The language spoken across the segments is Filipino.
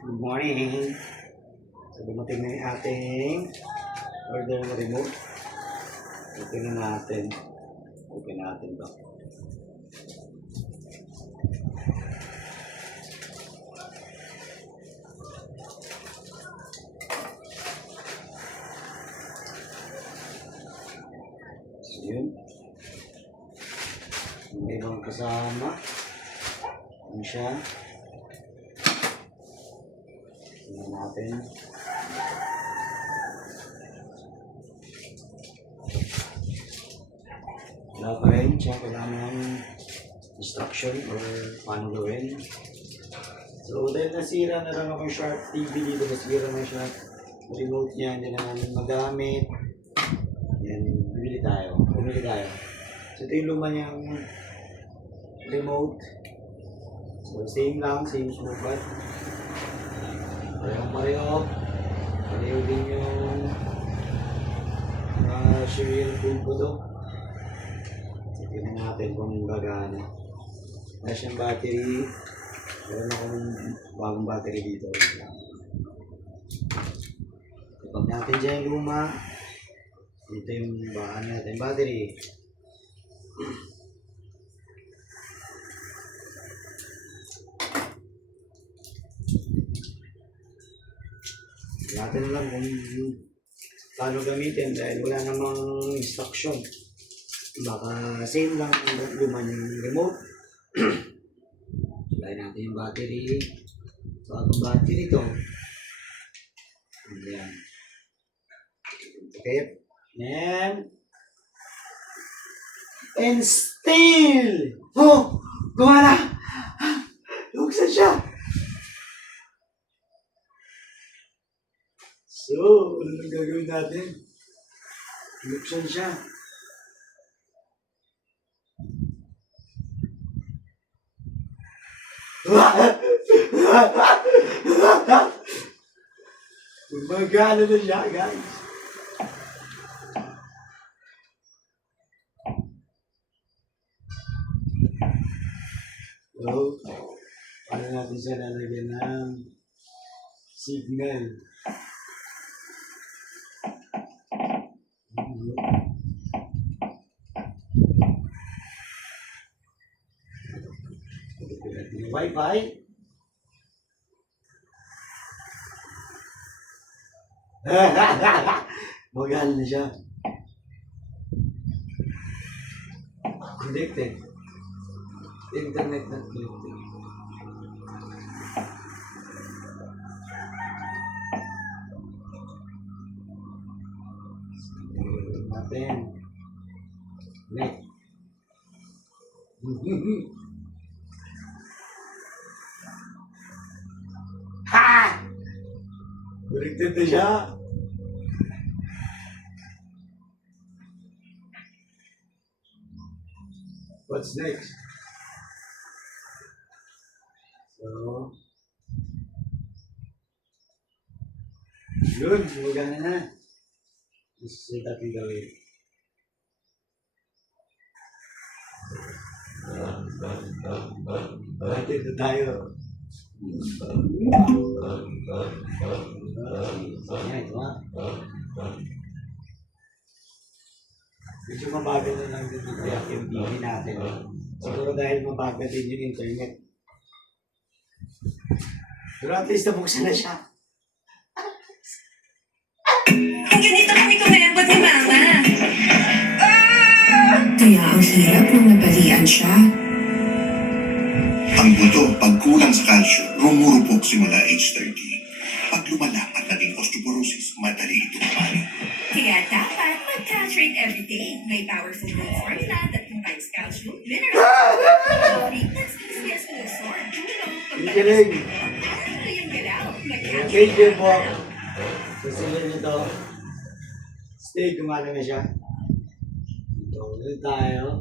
Good morning. So, dumating na yung ating order na remote. Open na natin. Open natin to. So, yun. May ibang kasama. Ano siya? Tingnan natin. Wala pa rin siya kailangan instruction or paano gawin. So dahil nasira na lang ako yung Sharp TV dito, nasira na siya. Remote niya, hindi na namin magamit. Yan, bumili tayo. So ito yung luma niyang remote. So same lang, same sumubad. Pareho. Pareho din yung serial code ko to. So tignan natin kung gagana. Wala siyang battery. Meron akong bagong battery dito. Pag natin dyan yung luma, dito yung natin battery. Natin lang kung paano gamitin dahil wala namang instruction. Baka same lang ang luma yung remote. Lagay natin yung battery. Bagong battery ito. Ayan. Okay. And still! Oh! Gumana! Luksan siya! So, ano nang gagawin natin? Luksan siya. Gumagana na siya, guys. So, paano natin siya lalagyan ng signal? Wi-Fi. Magana na siya. Connected. Internet na connected. Natin. Net. Ha! Connected na siya. What's next? So, yun, gumagana na. Gusto natin gawin. Bakit na tayo? Ayan, ito ha. Medyo mabagal na lang dito yung TV natin. Siguro dahil mabagal din yung internet. Pero at least nabuksan na siya. Ang ganito kami kumembot ni Mama. Kaya ang hirap nung nabalian siya. Ang buto, pag kulang sa calcium, rumurupok simula age 30. Pag lumala at naging osteoporosis, madali itong mali. Kaya dapat mag-calcium everyday. May powerful growth formula that combines calcium, minerals, and that's easiest to absorb. Ang galing. Ano yung galaw? Thank you po. Susunod nito. Stay, gumana na siya. So, ulit tayo.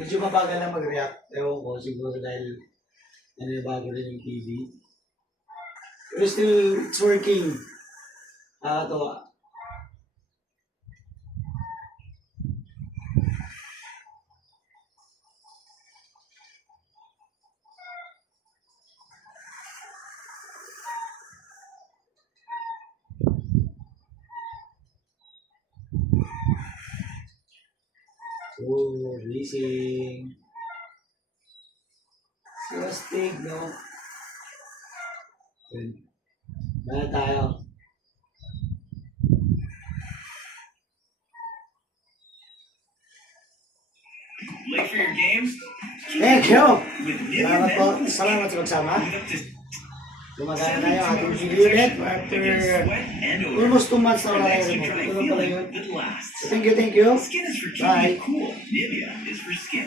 Medyo mabagal na mag-react. Ewan ko, siguro dahil bago rin yung TV. Pero still, it's working. Nakakatawa. Oh, racing. Stig, no? Good. Bala tayo. Late for your games? Thank you! With Salamat po. Million Salamat sa magsama. With up to Gumagana tayo ating video ulit after sweat and odor. almost 2 months na For wala the tayo extra remote. dry Ito lang pala feeling yun. that lasts. Thank you, thank you. Skin is for Bye. keeping it cool. Nivea is for skin.